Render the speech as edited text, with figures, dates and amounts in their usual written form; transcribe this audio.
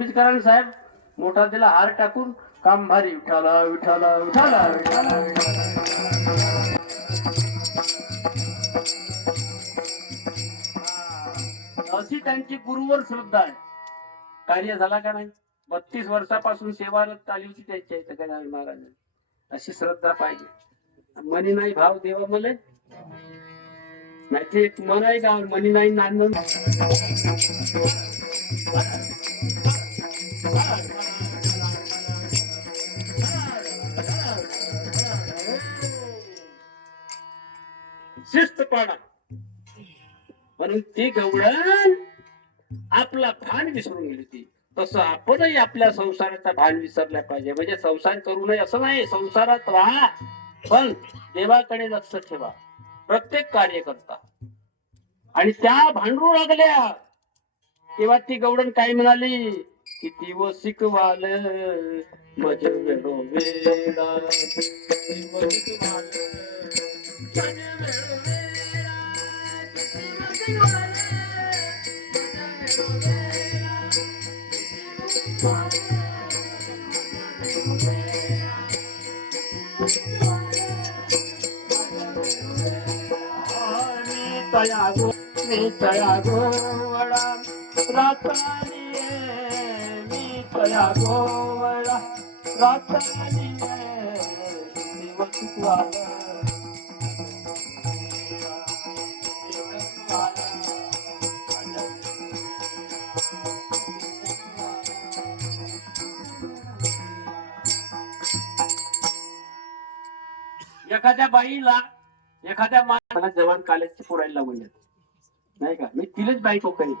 कारण साहेब मोठा त्याला हार टाकून काम भारी विठाला विठाला विठाला विठाला अशी त्यांची गुरुवर श्रद्धा आहे. कार्य झाला का नाही? 32 वर्षापासून सेवारत आली होती त्यांच्या इथं गजानन महाराज. अशी श्रद्धा पाहिजे. मनी नाही भाव देवा मले नाही ते एक मन आहे का मनी नाही नांद शिस्तपणा म्हणून ती गवळण आपला भान विसरून गेली ती. तसं आपणही आपल्या संसाराचा भान विसरला पाहिजे. म्हणजे संसार करू नये असं नाही, संसारात राहा पण देवाकडे लक्ष ठेवा प्रत्येक कार्य करता. आणि त्या भांडू लागल्या तेव्हा ती गवळण काय म्हणाली, किती व शिकवाल मज वेळो वेळा मी तया गोवळा रातानी मी तया गोवळा रातानी एखाद्या बाईला एखाद्या मला जवान कॉलेजची पुरायला लावून नाही का, मी तिलाच बायको करीन.